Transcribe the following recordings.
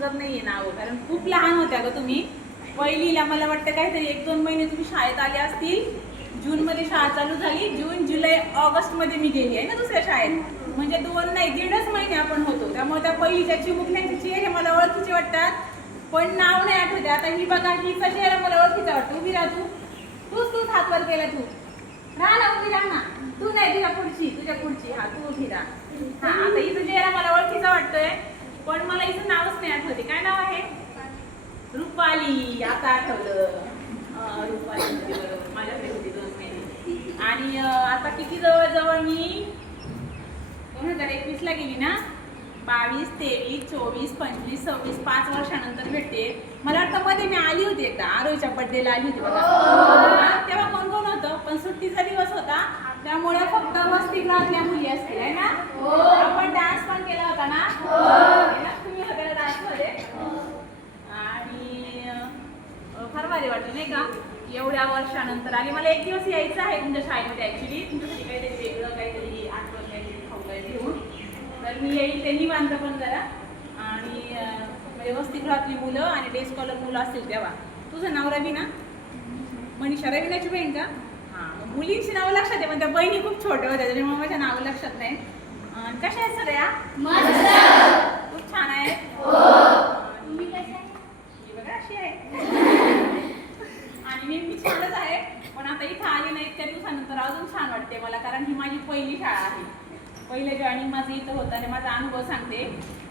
समजत नाहीये नाव, कारण खूप लहान होत्या ग तुम्ही. पहिलीला मला वाटतं काहीतरी 1-2 महिने तुम्ही शाळेत आले असतील. जूनमध्ये शाळा चालू झाली, जून जुलै ऑगस्टमध्ये मी गेली आहे ना दुसऱ्या शाळेत. म्हणजे 2 नाही 1.5 महिने आपण होतो. त्यामुळे त्या पहिलीच्या चिमुकल्यांचे चेहरे मला ओळखीचे वाटतात, पण नाव नाही आठवते. आता ही बघा, हिचा चेहरा मला ओळखीचा वाटतो. उभी राहा तूच हात वर केला तू. राहा ना, उभी राहा ना. तू नाही, तुझ्या पुढची. हा, तू उभी राहा. हा, आता हिचा चेहरा मला ओळखीचा वाटतोय, पण मला हिचं नावच नाही आठवते. काय नाव आहे? रुपाली. आता आठवलं. रुपाली बरोबर, माझ्याकडे होती 2 महिने. आणि आता किती जवळ मी 2021 ला गेली ना. 22, 23, 24, 25, 26, 5 वर्षानंतर भेटते. मला वाटतं मध्ये मी आली होती एकदा, आरोहीच्या बर्थडेला आली होती बघा. तेव्हा कोण होतं, पण सुट्टीचा दिवस होता, त्यामुळे फक्त वसतिगृहातल्या मुली असतील आहे ना. आपण डान्स पण केला होता ना. तुम्ही होता डान्स मध्ये. आणि फार भारी वाटलं नाही का, एवढ्या वर्षानंतर आली. मला एक दिवस यायचं आहे तुमच्या शाळेमध्ये ऍक्च्युली, तुमच्यासाठी काहीतरी वेगळं, काहीतरी आठवण, काहीतरी खाऊ घेऊन. तर मी येईल ते निवांत पण जरा. आणि म्हणजे वसतिगृहातली मुलं आणि डे स्कॉलर मुलं असतील तेव्हा. तुझं नाव रवी ना? मनीषा, रवीनाची बहीण का? हां, मुलींची नावं लक्षात आहे, पण त्या बहिणी खूप छोट्या होत्या, त्याच्यामुळे माझ्या नावं लक्षात नाही. कशा आहेत सगळ्या? खूप छान आहे. तुम्ही कशा आहे? मी बघा अशी आहे. आणि मी छानच आहे, पण आता इथं आली नाही इतक्या दिवसानंतर अजून छान वाटते मला, कारण ही माझी पहिली शाळा आहे. पहिलं जॉईनिंग माझं इथं होतं. आणि माझा अनुभव सांगते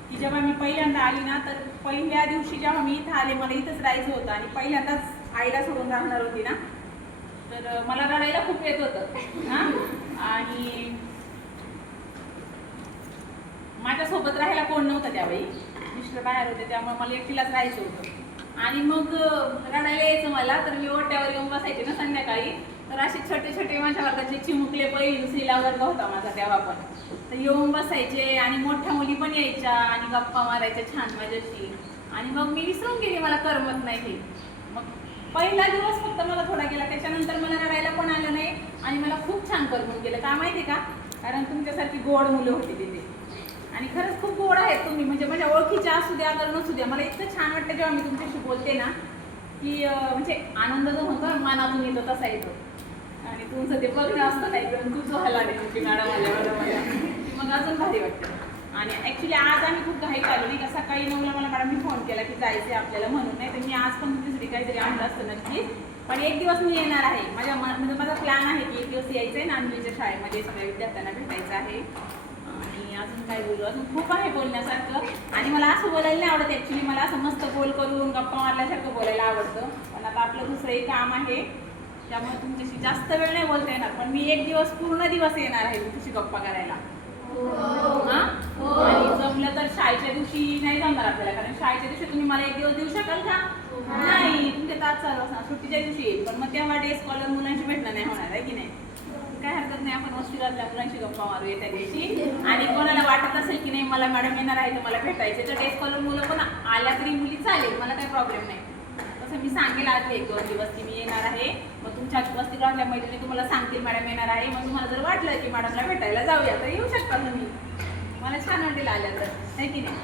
की जेव्हा मी पहिल्यांदा आली ना, तर पहिल्या दिवशी जेव्हा मी इथं आले, मला इथंच राहायचं होतं आणि पहिल्यांदाच आईला सोडून राहणार होती ना, तर मला रडायला खूप येत होतं. हां, आणि माझ्यासोबत राहायला कोण नव्हतं त्यावेळी, मिस्टर बाहेर होते, त्यामुळे मला एकटीलाच राहायचं होतं. आणि मग रडायला यायचं मला, तर मी ओट्यावर येऊन बसायचे ना संध्याकाळी. तर असे छोटे छोटे माझ्या वर्गाचे चिमुकले, पहिली दुसरीला वर्ग होता माझा तेव्हा पण, तर येऊन बसायचे. आणि मोठ्या मुली पण यायच्या आणि गप्पा मारायच्या छान माझ्याशी. आणि मग मी विसरून गेली, मला करमत नाही हे. मग पहिला दिवस फक्त मला थोडा गेला, त्याच्यानंतर मला रडायला पण आलं नाही आणि मला खूप छान करमून गेलं. का माहिती का? कारण तुमच्यासारखी गोड मुलं होती तिथे. आणि खरंच खूप गोड आहेत तुम्ही, म्हणजे माझ्या ओळखीच्या असू द्या तर नसू द्या. मला इतकं छान वाटतं जेव्हा मी तुमच्याशी बोलते ना, की म्हणजे आनंद जो होतो मनातून येतो तसा येतो. आणि तुमचं ते बघणं असतं ना एकदम कुतूहल आले तुमची मॅडम आल्यावर, मग अजून भारी वाटतं. आणि ॲक्च्युली आज आम्ही खूप घाईत आलो नाही का. सकाळी 9ला मला मॅडमनी फोन केला की जायचं आपल्याला म्हणून, नाही तर मी आज पण तुमच्यासाठी काहीतरी आणलं असतं नक्कीच. पण एक दिवस मी येणार आहे. म्हणजे माझा प्लॅन आहे की एक दिवस यायचं आहे नांदलीच्या शाळेमध्ये, सगळ्या विद्यार्थ्यांना भेटायचं आहे. आणि अजून काय बोलू, अजून खूप आहे बोलण्यासारखं. आणि मला असं बोलायला नाही आवडत ॲक्च्युली, मला असं मस्त बोल करून गप्पा मारल्यासारखं बोलायला आवडतं. पण आता आपलं दुसरंही काम आहे, त्यामुळे तुमच्याशी जास्त वेळ नाही बोलता येणार. पण मी एक दिवस पूर्ण दिवस येणार आहे तुमच्याशी गप्पा करायला. हां, आणि जमलं तर शाळेच्या दिवशी नाही जमणार आपल्याला, कारण शाळेच्या दिवशी तुम्ही मला एक दिवस देऊ शकाल का? नाही, तुमचे तास चालू असणार. सुट्टीच्या दिवशी येईल, पण मग तेव्हा डे स्कॉलर मुलांशी भेटणं नाही होणार आहे की नाही. काय हरकत नाही, आपण वसतिगृहातल्या मुलांशी गप्पा मारूया त्या दिवशी. आणि कोणाला वाटत असेल की नाही मला मॅडम येणार आहे तर मला भेटायचे, तर डे स्कॉलर मुलं पण आल्या तरी मुली चालेल, मला काही प्रॉब्लेम नाही. तसं मी सांगेल आज 1-2 दिवस की मी येणार आहे. मग तुमच्या वसतिगृहातल्या मैत्रिणी तुम्हाला सांगतील मॅडम येणार आहे. मग तुम्हाला जर वाटलं की मॅडमला भेटायला जाऊया तर येऊ शकता तुम्ही. मला छान वाटेल आल्या तर, आहे की नाही.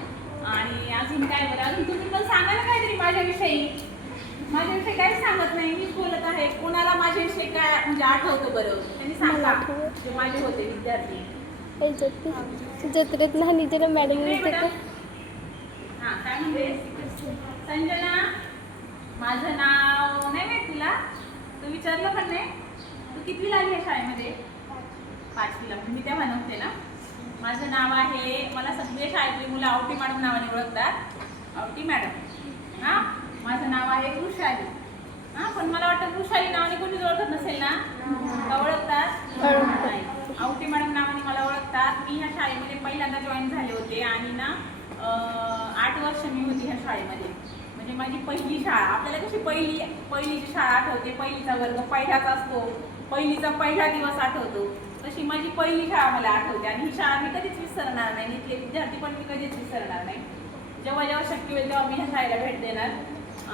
आणि अजून काय बरं, अजून तुम्ही पण सांगा ना काहीतरी माझ्याविषयी. माझ्याविषयी काहीच सांगत नाही, मीच बोलत आहे. कोणाला माझ्याविषयी काय म्हणजे आठवतं बरं, त्यांनी सांगा जे माझे होते विद्यार्थी. जत्रेत लहानीच्या मॅडम हां, काय म्हणते संजना? माझं नाव नाही माहित तुला? तू विचारलं पण नाही. तू कितवीला आली आहे शाळेमध्ये? 5वीला. मी तेव्हा नव्हते ना. माझं नाव आहे, मला सगळे शाळेतली मुलं आवटी मॅडम नावाने ओळखतात. आवटी मॅडम. हां, माझं नाव आहे वृषाली. हां, पण मला वाटतं वृषाली नावाने कोणीच ओळखत नसेल ना? का ओळखतात? नाही, आवटी मॅडम नावाने मला ओळखतात. मी ह्या शाळेमध्ये पहिल्यांदा जॉईन झाले होते आणि ना 8 वर्ष मी होती ह्या शाळेमध्ये. म्हणजे माझी पहिली शाळा. आपल्याला कशी पहिलीची शाळा आठवते, पहिलीचा वर्ग पहिलाच असतो, पहिलीचा पहिला दिवस आठवतो, तशी माझी पहिली शाळा मला आठवते. आणि ही शाळा मी कधीच विसरणार नाही, इथले विद्यार्थी पण मी कधीच विसरणार नाही. जेव्हा जेव्हा शक्य होईल तेव्हा मी ह्या शाळेला भेट देणार.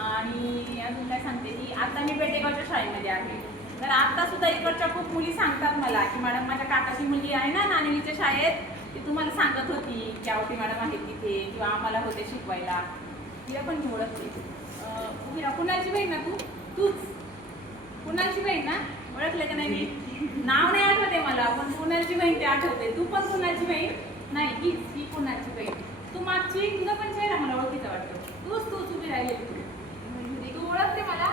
आणि अजून काय सांगते की आता मी पेटेगावच्या शाळेमध्ये आहे. तर आता सुद्धा इकडच्या खूप मुली सांगतात मला की मॅडम माझ्या काकाची मुलगी आहे ना नांदलीच्या शाळेत, ती तुम्हाला सांगत होती की आवटी मॅडम आहेत तिथे, किंवा आम्हाला होते शिकवायला. तिला पण मी ओळखते. उभी राहा. कुणाची बहीण ना तूच कुणाची बहीण ना? ओळखलं का नाही मी? नाव नाही आठवते मला, पण कुणाची बहीण ते आठवते. तू पण कुणाची बहीण? नाही, ही कुणाची बहीण? तू मागची, तुझा पण चेहरा मला ओळखीचा वाटतो. तूच उभी राहिलेली तू ओळखते मला?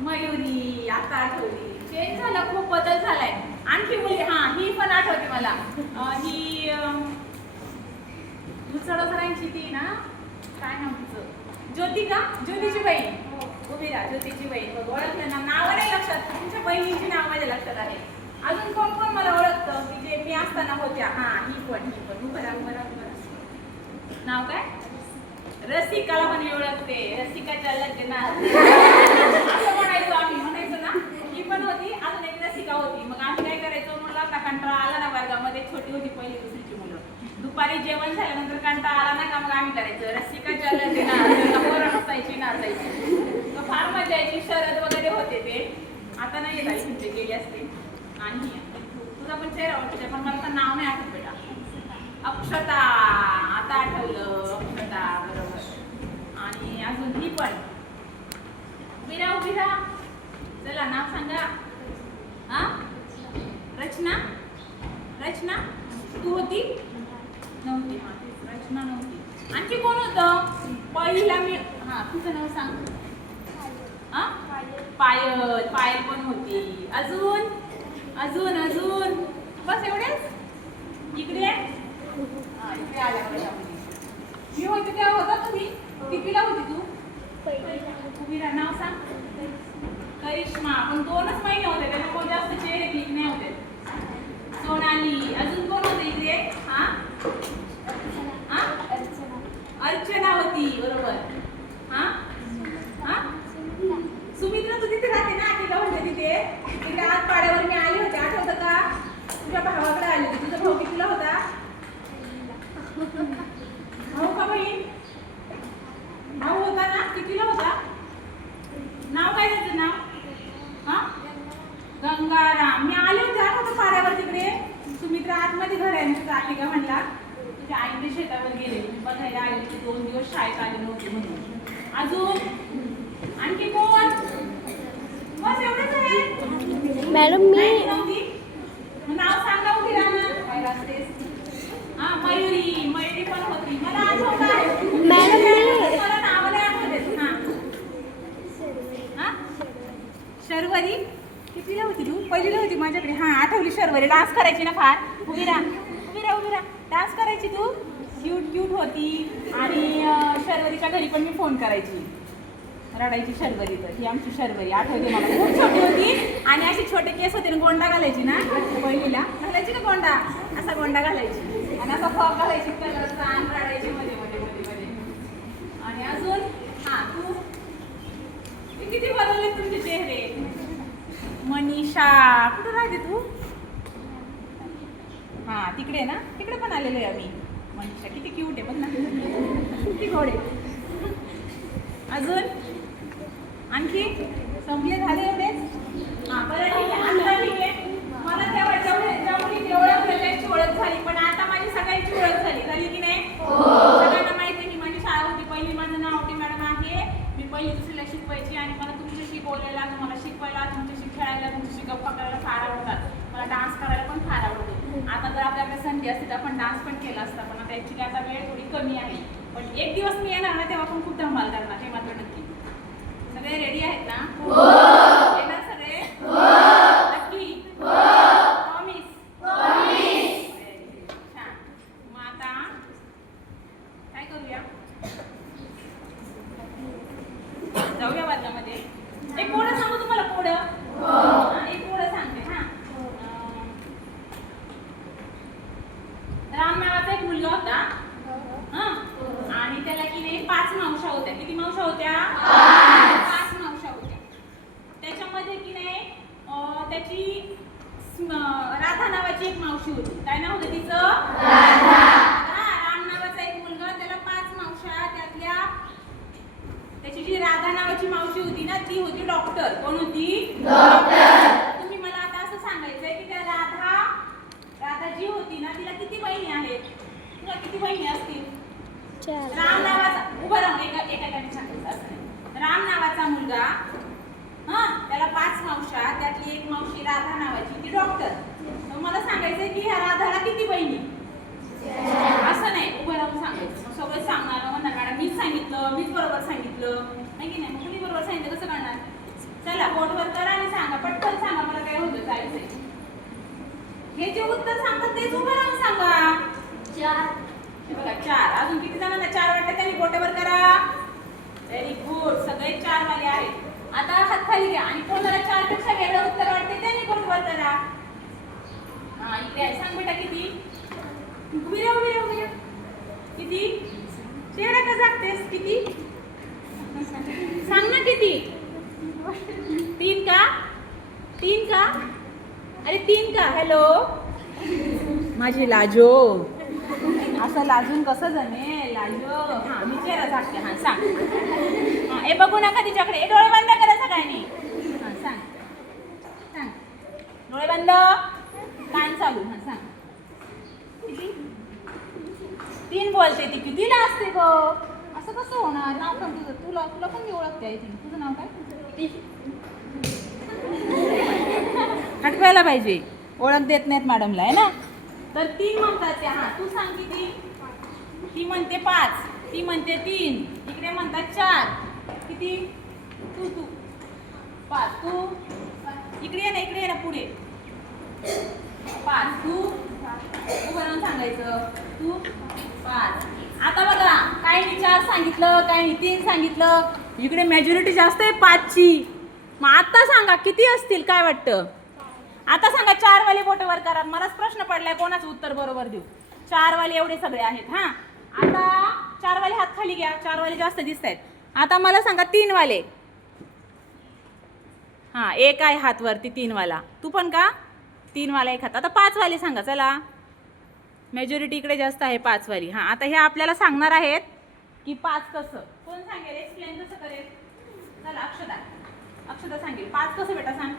मयुरी, आता आठवली. चेंज झाला, खूप बदल झालाय. आणखी मुली, हा ही पण आठवते मला. ही सरांची ती ना, काय नाव तिचं? ज्योती का? ज्योतीची बहीण. उभी राहा. ज्योतीची बहीण. बघ, ओळखलं ना? नाव नाही लक्षात, तुमच्या बहिणीची नाव माझ्या लक्षात आहे. अजून कोण कोण मला ओळखतं की जे मी असताना होत्या? हा ही पण उभं राहा. नाव काय? रसिकाला पण मी ओळखते. रसिकाच्या लग्नात असं म्हणायचो ना. ही पण होती, अजून एक रसिका होती. मग आम्ही काय करायचो? मला आता कंटाळा आला ना वर्गामध्ये, छोटी होती पहिली दुसरीची मुलं, दुपारी जेवण झाल्यानंतर कंटाळा आला ना का मग आम्ही करायचं रसिकाच्या लग्नात. पोरं हसायची, नाचायची, फार मजा यायची. शरद वगैरे होते ते. आता नाही येत आई, तुमचे गेले असते. आणि तुझा पण चेहरा वाटते, पण मला तर नाव नाही आठवत बेटा. अक्षता, आता आठवलं. अक्षता, बरोबर. आणि अजून ही पण. उभी राहा. चला, नाव सांगा. हा, रचना तू होती? नव्हती. हा, रचना नव्हती. आणखी कोण होतं पहिला? मी, हा, तुझं नाव सांग. हा, पायल पण होती. अजून बस एवढेच? इकडे आल्या मी होते तेव्हा होता तुम्ही? कितवीला होती तू? उभी राहा. नाव सांग. करिश्मा. पण 2च महिने होते, त्याला कोण जास्त चेहरे क्लिक नाही होते. सोनाली. अजून कोण होते इकडे? हा, अर्चना होती, बरोबर. हा, सुमित्रा, तू तिथे राहते ना? तिला होते तिथे आत पाड्यावर मी आले होते, आठवतं का? तुझ्या भावाकडे आले होते. तुझा भाऊ कितीला होता? भाऊ का बहीण? भाऊ होता ना? कितीला होता? नाव काय त्याचं नाव? हा, गंगाराम. मी आले होते, आठवतं पाड्यावर तिकडे. सुमित्रा आतमध्ये घर आहे तुझं, आली का म्हणला? तुझ्या आईने शेतावर गेले, मी बघायला आले की 2 दिवस शाळेत आले नव्हते म्हणून. अजून आणखी कोण? बस एवढंच आहे मॅडम. मी नाव सांगा. उभी राहा. हा, मयुरी पण होती. मला आठवत आहे मॅडम. मला नाव नाही आठवते. हा, शर्वरी. कितीला होती तू? पहिलीला होती माझ्याकडे. हा, आठवली. शर्वरी डान्स करायची ना फार. उभी राहा. डान्स करायची तू. क्यूट होती. आणि शर्वरीच्या घरी पण मी फोन करायची. रडायची शर्वरी. तर ही आमची शर्वरी आठवते मला. खूप छोटी होती आणि अशी छोटे केस होते ना, गोंडा घालायची ना. पहिलीला घालायची ना गोंडा, असा गोंडा घालायची आणि असा फ्रॉक घालायची कलरचा आणि रडायची मध्ये. आणि अजून हा, तू किती बदलले तुमचे चेहरे. मनीषा. कुठे राहते तू? हा, तिकडे ना. तिकडे पण आलेलो आहे आम्ही. मनीषा किती क्यूट आहे बघ ना, किती गोड आहे. अजून आणखी संपले झाले एवढेच? हा, बरं, ठीक आहे. आता ठीक आहे. मला जेवढी ओळख झाली, पण आता माझी सगळ्यांची ओळख झाली की नाही? सगळ्यांना माहिती आहे की माझी शाळा होती पहिली. माझं नाव आवटी मॅडम आहे. मी पहिली दुसरीला शिकवायची आणि मला तुमच्याशी बोलायला, तुम्हाला शिकवायला, तुमच्याशी खेळायला, तुमच्याशी गप्पा करायला फार आवडतात. मला डान्स करायला पण फार आवडतो. आता जर आपल्याकडे संधी असते तर आपण डान्स पण केला असता, पण आता ॲक्च्युली आता वेळ थोडी कमी आहे. पण एक दिवस मी येणार ना, तेव्हा पण खूप धमाल करणार, ते मात्र नक्की. सगळे रेडी आहेत ना? येणार सगळे? नक्की? प्रॉमिस? छान. मग आता काय करूया? जाऊया वर्गामध्ये. एक कोडं सांगू तुम्हाला? कोडं एक कोडं सांगते. हा, राम नावाचा एक मुलगा होता. आणि त्याला की नाही 5 मावशा होत्या. किती मावशा होत्या? 5 मावशा होत्या. त्याच्यामध्ये की नाही त्याची राधा नावाची एक मावशी होती. काय नाव होतं तिचं? राधा. राम नावाचा एक मुलगा, त्याला 5 मावशा. त्यातल्या त्याची जी राधा नावाची मावशी होती ना, ती होती डॉक्टर. कोण होती? डॉक्टर. तुम्ही मला आता असं सांगायचंय की त्या राधा जी होती ना, तिला किती बहिणी आहेत? तुला किती बहिणी असतील? 4. राम नावाचा उभं राहून एका सांगायचं असं नाही. राम नावाचा मुलगा, हा, त्याला 5 मावशा, त्यातली एक मावशी राधा नावाची, ती डॉक्टर. मग मला सांगायचंय की ह्या राधाला किती बहिणी? असं नाही, उभं राहून सांगायचं. मग सगळं सांगणार, म्हणणार मॅडम मीच सांगितलं, मीच बरोबर सांगितलं, नाही की नाही? मग कुणी बरोबर सांगितलं कसं करणार? चला बोर्डवर करा आणि सांगा, पटकन सांगा, मला काय होतं जायचंय. हे जे उत्तर सांगतात तेच उभं राहून सांगा. 4. हे बघा 4. अजून किती जणांना 4 वाटतं त्यांनी बोटावर करा. व्हेरी गुड, सगळे 4 वाले आहेत. आता हात खाली घ्या आणि कोणाला 4 पेक्षा वेगळं उत्तर वाटते त्यांनी बोटावर करा. हा, इकडे आहे. सांग बेटा किती? उभी राहा. किती? चेहरा का झाकतेस? किती? सांग ना किती? 3 का? 3 का? अरे 3 का? हॅलो माझी लाजो, असं लाजून कसं जमेल? लाजो. हा, मी चेहरा झाकते. हा सांग. हा, हे बघू नका तिच्याकडे. हे डोळे बंद करा सगळ्यांनी. हा सांग. डोळे बंद, कान चालू. हा सांग. किती? 3 बोलते ती. कितीला असते ग? असं कसं होणार? नाव पण तुझं, तुला पण मी ओळखते. आय थिंक तुझं नाव काय? हटवायला पाहिजे, ओळख देत नाहीत मॅडमला, आहे ना? तर 3 म्हणतात त्या. हा तू सांग किती? ती म्हणते 5, ती म्हणते 3, इकडे म्हणतात 4. किती? तू 5. तू इकडे ये ना पुढे. 5. तू उभं राहून सांगायचं. तू 5. आता बघा, काही 4 सांगितलं, काही 3 सांगितलं. इकडे मेजॉरिटी जास्त आहे 5ची. मग आता सांगा किती असतील? काय वाटतं? आता सांगा. 4 वाले बोट वर करा. मलाच प्रश्न पडलाय कोणाचं उत्तर बरोबर देऊ. 4 वाले एवढे सगळे आहेत. हा, आता 4 वाले हात खाली घ्या. 4 वाले जास्त दिसत आहेत. आता मला सांगा 3 वाले. हा, एक आहे हात वरती 3 वाला. तू पण का? 3 वाला एक हात. आता 5 वाले सांगा. चला, मेजॉरिटी इकडे जास्त आहे 5 वाली. हा, आता हे आपल्याला सांगणार आहेत की 5 कसं. कोण सांगेल? एक्सप्लेन कसं करेल? चला, अक्षदा सांगेल. 5 कसं बेटा सांग.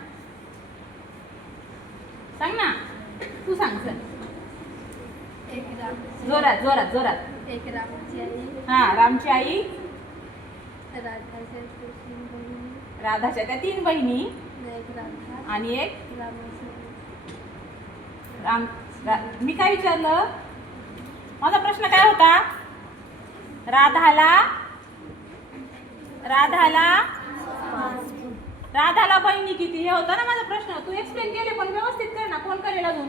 सांग ना, तू सांग. चल जोरात. एक रामाची आई, हा, रामची आई, राधाच्या 3 बहिणी, राधाच्या त्या 3 बहिणी, एक राधा आणि एक रामाची. मी काय विचारलं? माझा प्रश्न काय होता? राधाला बहिणी किती हे होता ना माझा प्रश्न. तू एक्सप्लेन केले पण व्यवस्थित कर ना. कोण करेल अजून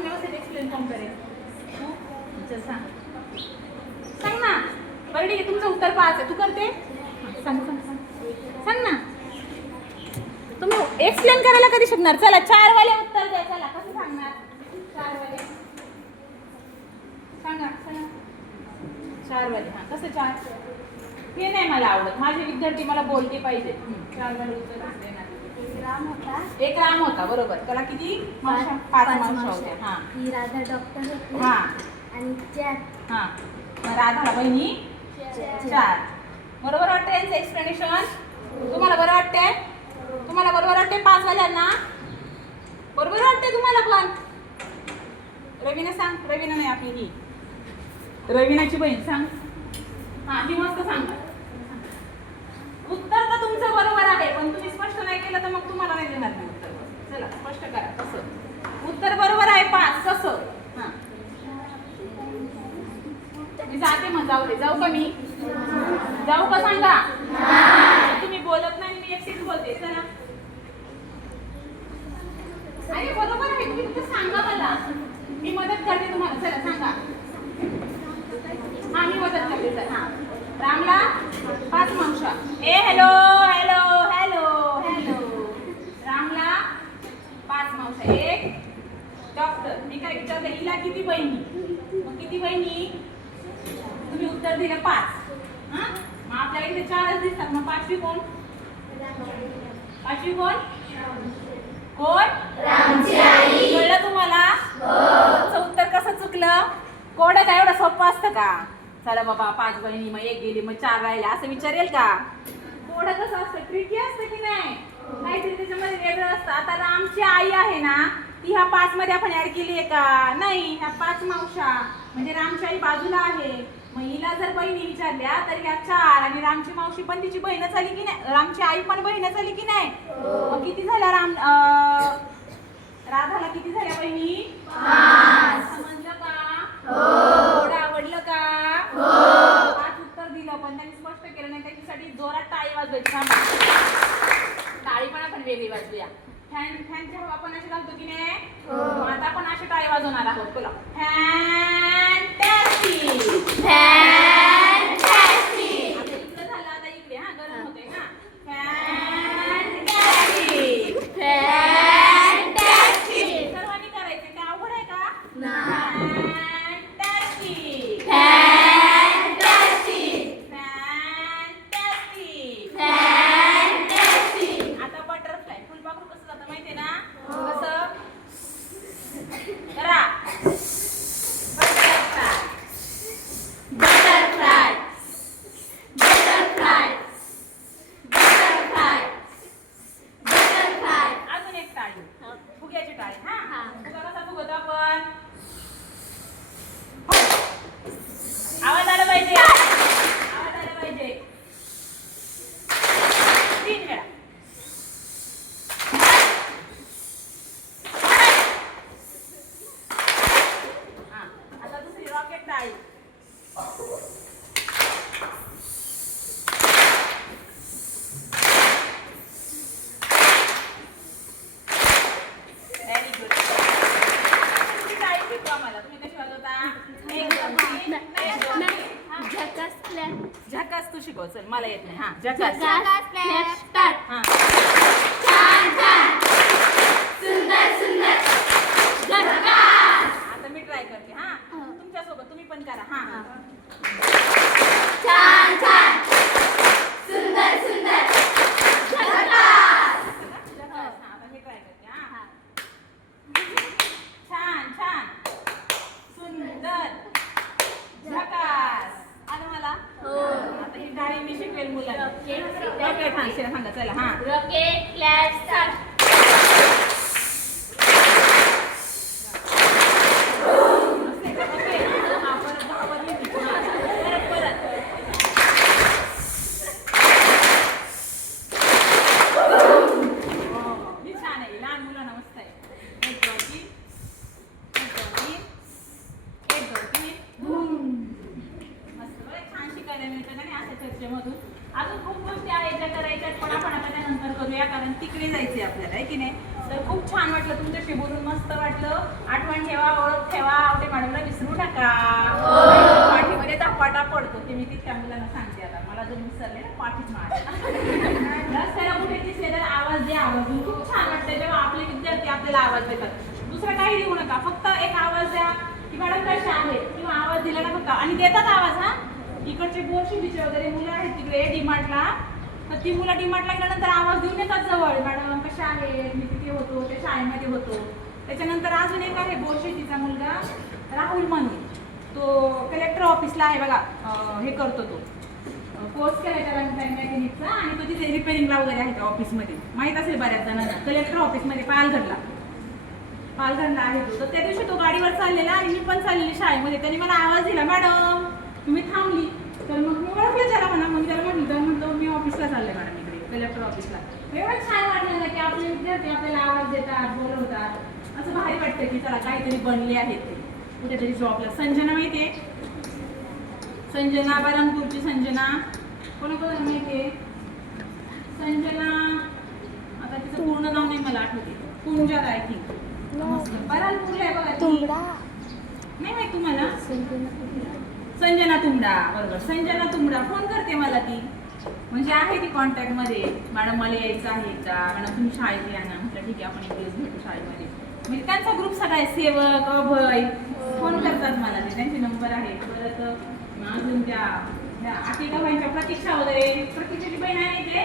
व्यवस्थित एक्सप्लेन कोण करेल? तू सांग ना. बरं ठीक आहे, तुमचं उत्तर 5 आहे. तू करते? सांग ना. तुम्ही एक्सप्लेन करायला कधी शिकणार? चला, 4 वाले उत्तर द्या. चला, कसं सांगणार? 4 वाले सांगा. 4 वाले. हा, कसं 4? हे नाही मला आवडत. माझे विद्यार्थी मला बोलते पाहिजे. 4 वाले उत्तर देणार. एक राम होता. बरोबर. त्याला किती? 5 मावशा होत्या. हा, ही राधा डॉक्टर होती. हा, आणि 4. हा, राधाला बहिणी 4. बरोबर वाटतं यांचं एक्सप्लेनेशन? तुम्हाला बरं वाटतंय? तुम्हाला बरोबर वाटते? 5 वाल्यांना बरोबर वाटते तुम्हाला पण? रवीना सांग. रवीना नाही, आपली ही रवीनाची बहीण. सांग. हा, ती मस्त सांग. उत्तर तर तुमचं बरोबर आहे, पण तुम्ही स्पष्ट नाही केलं तर मग तुम्हाला नाही देणार मी उत्तर. चला, स्पष्ट करा. कसं? उत्तर बरोबर आहे 5. कसं? हा, मी जाते. मग जाऊ का मी? जाऊ का सांगा? तुम्ही बोलत नाही, मी एकटीच बोलते. चला. अरे बरोबर आहे, तुम्ही फक्त सांगा मला. मी मदत करते तुम्हाला. चला सांगा. हा, मी मदत करते. चला. हा, रामला 5 मावशा. हॅलो. रामला 5 मावशा. एक डॉक्टर. मी काय विचारलं? हिला किती बहिणी? मग किती बहिणी? तुम्ही उत्तर दिलं 5. हा, मग आपल्याला इथे 4च दिसतात. मग 5वी कोण? 5वी कोण? रामची आई. कळलं तुम्हाला? तुमचं उत्तर कसं चुकलं? कोडं काय एवढं सोपं असतं का? चला बाबा, 5 बहिणी, मग 1 गेली, मग 4 राहिल्या, असं विचारेल का? कोडं कसं असतं? ट्रिकी असतं की नाही? काहीतरी त्याच्यामध्ये वेगळं असतं. आता रामची आई आहे ना, ती ह्या 5 मध्ये आपण ऍड केली आहे का? नाही. ह्या 5 मावशा म्हणजे रामची आई बाजूला आहे. मग हिला जर बहिणी विचारल्या तर या 4 आणि रामची मावशी पण तिची बहीणच झाली की नाही, रामची आई पण बहीणच झाली की नाही. मग किती झाल्या राधाला किती झाल्या बहिणी? 5. समजलं का? थोडं आवडलं का? 5 उत्तर दिलं पण त्यांनी स्पष्ट केलं नाही. त्याच्यासाठी जोरात टाळी वाजवायची. टाळी पण आपण वेगळी वाजवूया. फॅनची हवा आपण अशी घालतो की नाही. आता आपण अशी टाळी वाजवणार आहोत. बोला फॅन्टॅस्टिक. फॅन्टॅस्टिक. आता इकडे झालं, आता इकडे हा गरम होते ना. फॅन्टॅस्टिक. फॅन्टॅस्टिक. सर्वांनी करायचे. ते अवघड आहे का? फॅन्टॅस्टिक. फॅन्टॅस्टिक. फॅन्टॅस्टिक. फॅन्टॅस्टिक. आता बटरफ्लाय. फुलपाखरू कसं जातं माहितीये ना? कसं? करा. Butterfly. Butterfly. Butterfly. Butterfly. Butterfly. अजून एक टाळी. फुग्याची टाळी. हा फुगा कसा फुगवतो आपण? आवाज आला पाहिजे. आवाज आला पाहिजे. 3 वेळा. हा आता दुसरी रॉकेट टाळी. Very good. तुम्ही टाळी शिकवा मला. तुम्ही कशी वाजवता? 1 2 3 1 2 3. झकास क्लॅप. झकास तू शिकव. चल मला येत नाही. हा झकास. झकास क्लॅप स्टार्ट. हा आता मी ट्राय करते. हा तुमच्या सोबत तुम्ही पण करा. हा झकास. हा आता मी ट्राय करते. हा छान छान सुंदर झकास. आलं मला. आता ही टाळी मी शिकवेल मुलांना. रॉकेट. हा सांगा चला. हा रॉकेट क्लॅप स्टार्ट. अजून खूप गोष्टी आहेत ज्या करायच्या पण आपण आता त्यानंतर करूया कारण तिकडे जायचे आपल्याला आहे की नाही. तर खूप छान वाटलं तुमच्याशी बोलून. मस्त वाटलं. आठवण ठेवा, ओळख ठेवा. आवटे मॅडमला विसरू नका. पाठीमध्ये धपाटा पडतो ते मी तिथल्या मुलांना सांगते. आता मला जर विसरले ना पाठीच मार. रस्त्याला कुठे दिसले तर आवाज द्या. आवाजून खूप छान वाटतं जेव्हा आपले विद्यार्थी आपल्याला आवाज देतात. दुसरं काही देऊ नका. फक्त एक आवाज द्या की मॅडम कशा आहेत किंवा आवाज दिला ना फक्त. आणि देतात आवाज. हा इकडचे बोरशिबीचे वगैरे मुलं आहेत तिकडे डीमार्टला. तर ती मुलं डीमार्टला गेल्यानंतर आवाज देऊन येतात जवळ. मॅडम कशा आहेत, मी तिथे होतो, ते शाळेमध्ये होतो. त्याच्यानंतर अजून एक आहे बोरशेतीचा मुलगा राहुल म्हणून. तो कलेक्टर ऑफिसला आहे बघा. हे करतो तो कोर्स केला त्याला मेकॅनिकचा आणि तो तिथे रिपेअरिंगला वगैरे आहे त्या ऑफिसमध्ये. माहीत असेल बऱ्याच जणांना. कलेक्टर ऑफिसमध्ये पालघरला आहे तो. तर त्या दिवशी तो गाडीवर चाललेला आणि मी पण चाललेली शाळेमध्ये. त्यांनी मला आवाज दिला मॅडम तुम्ही थांबली. तर मग मी ओळखलं त्याला म्हणा. मग त्याला म्हटलं मी ऑफिसला चालले मॅडम इकडे कलेक्टर ऑफिसला. एवढं छान वाटलं ना की आपले विद्यार्थी आपल्याला आवाज देतात, बोलवतात. असं भारी वाटतं की चला काहीतरी बनले आहेत ते कुठेतरी जॉबला. संजना माहिती आहे? संजना बरमपूरची संजना. कोणाकोणाला माहिती आहे? संजना आता तिचं पूर्ण नाव नाही मला आठवते. कुंजाला आय थिंक. बरमपूरला आहे बघा. नाही माहिती तुम्हाला? संजना तुंबडा. बरोबर संजना तुंबडा. फोन करते मला ती. म्हणजे आहे ती कॉन्टॅक्टमध्ये. मॅडम मला यायचं आहे का मॅडम तुम्ही शाळेत या ना. म्हटलं ठीक आहे आपण एक दिवस भेटू शाळेमध्ये. म्हणजे त्यांचा ग्रुप सगळा आहे. सेवक अभय फोन करतात मला. ते त्यांचे नंबर आहे. परत अजून त्या आटिकाबाईंच्या प्रतीक्षा वगैरे. प्रतीक्षाची बहीण आहे ते.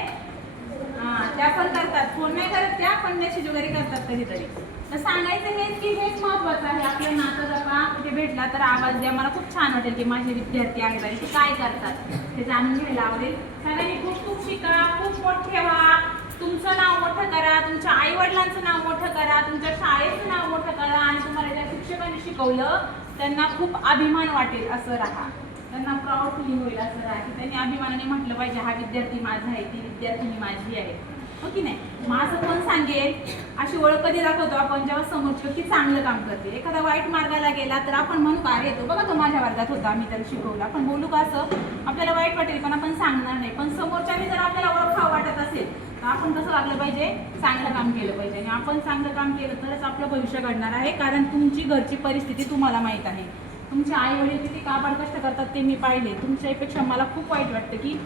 हां त्या पण करतात. फोन नाही करत त्या पण मेसेज वगैरे करतात कधीतरी. तर सांगायचं हेच की हेच महत्त्वाचं आहे. आपलं नातं जपा. कुठे भेटला तर आवाज द्या. मला खूप छान वाटेल की माझे विद्यार्थी आहेत आणि ते काय करतात ते जाणून घ्यायला आवडेल. सगळ्यांनी खूप खूप शिका. खूप मोठे व्हा. तुमचं नाव मोठं करा. तुमच्या आईवडिलांचं नाव मोठं करा. तुमच्या शाळेचं नाव मोठं करा. आणि तुम्हाला ज्या शिक्षकांनी शिकवलं त्यांना खूप अभिमान वाटेल असं राहा. त्यांना प्राऊड फिलिंग होईल असं की त्यांनी अभिमानाने म्हटलं पाहिजे हा विद्यार्थी माझा आहे, ती विद्यार्थिनी माझी आहे, हो की नाही. मग असं कोण सांगेल, अशी ओळख कधी दाखवतो आपण जेव्हा समोरची व्यक्ती चांगलं काम करते. एखादा वाईट मार्गाला गेला तर आपण म्हणू का अरे तो बघा तो माझ्या वर्गात होता, मी त्याला शिकवलं, आपण बोलू का असं, आपल्याला वाईट वाटेल पण आपण सांगणार नाही. पण समोरच्याने जर आपल्याला ओळखावं वाटत असेल तर आपण कसं वागलं पाहिजे, चांगलं काम केलं पाहिजे. आणि आपण चांगलं काम केलं तरच आपलं भविष्य घडणार आहे. कारण तुमची घरची परिस्थिती तुम्हाला माहीत आहे, तुमचे आई वडील किती काबाड कष्ट करतात ते मी पाहिले. तुमच्यापेक्षा मला खूप वाईट वाटतं की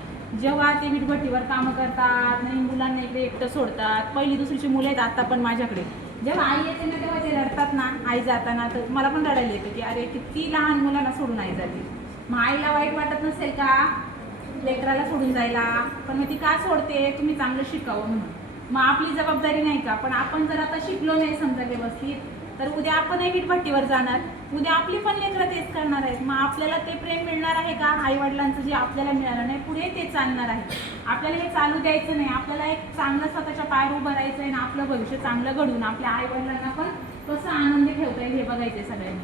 जेव्हा ते वीटभट्टीवर कामं करतात, नाही मुलांना इकडे एकटं सोडतात. पहिली दुसरीची मुलं आहेत आता पण माझ्याकडे, जेव्हा आई येते ना तेव्हा ते रडतात ना, आई जाताना तर मला पण रडायला येतं की अरे किती लहान मुलांना सोडून आई जाते. मग आईला वाईट वाटत नसेल का लेकराला सोडून जायला, पण मग ती का सोडते, तुम्ही चांगलं शिकावं म्हणून. मग आपली जबाबदारी नाही का. पण आपण जर आता शिकलो नाही समजा व्यवस्थित तर उद्या आपणही वीटभट्टीवर जाणार, उद्या आपली पण लेकरं तेच करणार आहेत. मग आपल्याला ते प्रेम मिळणार आहे का, आई वडिलांचं जे आपल्याला मिळालं नाही पुढे ते चालणार आहे. आपल्याला हे चालू द्यायचं नाही. आपल्याला एक चांगलं स्वतःच्या पायावर उभं राहायचं आहे ना, आपलं भविष्य चांगलं घडून आपल्या आई वडिलांना पण कसं आनंदी ठेवता येईल हे बघायचं सगळ्यांनी.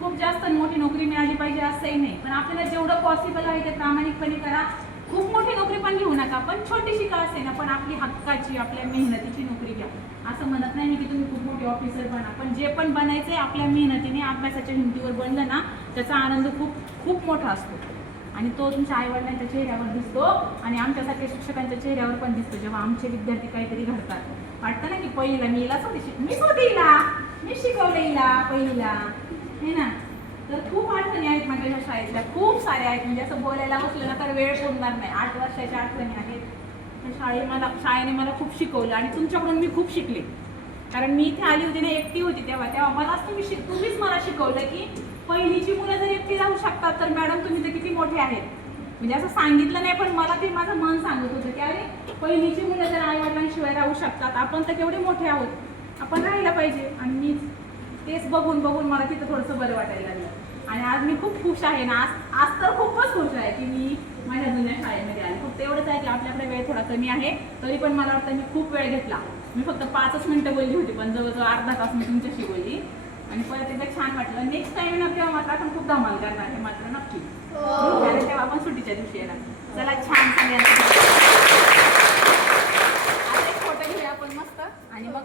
खूप जास्त मोठी नोकरी मिळाली पाहिजे असंही नाही, पण आपल्याला जेवढं पॉसिबल आहे ते प्रामाणिकपणे करा. खूप मोठी नोकरी पण घेऊ नका, पण छोटीशी का असे ना, पण आपली हक्काची आपल्या मेहनतीची नोकरी घ्या. असं म्हणत नाही मी की तुम्ही खूप मोठी ऑफिसर बना, पण जे पण बनायचे आपल्या मेहनतीने अभ्यासाच्या हिमतीवर बनलं ना त्याचा आनंद खूप खूप मोठा असतो. आणि तो तुमच्या आईवडिलांच्या चेहऱ्यावर दिसतो आणि आमच्यासारख्या शिक्षकांच्या चेहऱ्यावर पण दिसतो. जेव्हा आमचे विद्यार्थी काहीतरी घडतात, वाटतं ना की पहिलीला मी हिलाच होते, मीच होते हिला, मी शिकवले हिला पहिलीला, हे ना. तर खूप आठवणी आहेत माझ्या ह्या शाळेतल्या, खूप साऱ्या आहेत. म्हणजे असं बोलायला बसलं ना तर वेळ पुरणार नाही. 8 वर्षाच्या आठवणी आहेत. शाळेने मला खूप शिकवलं आणि तुमच्याकडून मी खूप शिकले. कारण मी इथे आली होती ना, एकटी होती तेव्हा मलाच तुम्हीच मला शिकवलं की पहिलीची मुलं जर एकटी राहू शकतात तर मॅडम तुम्ही तर किती मोठे आहेत. म्हणजे असं सांगितलं नाही पण मला ते माझं मन सांगत होतं की अरे पहिलीची मुलं जर आई वडिलांशिवाय राहू शकतात, आपण तर केवढे मोठे आहोत, आपण राहायला पाहिजे. आणि मी तेच बघून मला तिथं थोडंसं बरं वाटायला लागलं. आणि आज मी खूप खुश आहे ना, आज तर खूपच खुश आहे की मी माझ्या जुन्या शाळेमध्ये आले. फक्त एवढंच आहे की आपल्याकडे वेळ थोडा कमी आहे, तरी पण मला वाटतं मी खूप वेळ घेतला. मी फक्त 5च मिनिटं बोलली होती, पण जवळजवळ अर्धा तास मी तुमच्याशी बोलली. आणि परत एकदा छान वाटलं. नेक्स्ट टाइम ना तेव्हा मात्र आपण खूप धमाल करणार आहे, मात्र नक्की. तेव्हा आपण सुट्टीच्या दिवशी येणार. चला छान सगळ्यांना आता एक फोटो घेऊया आपण मस्त आणि मग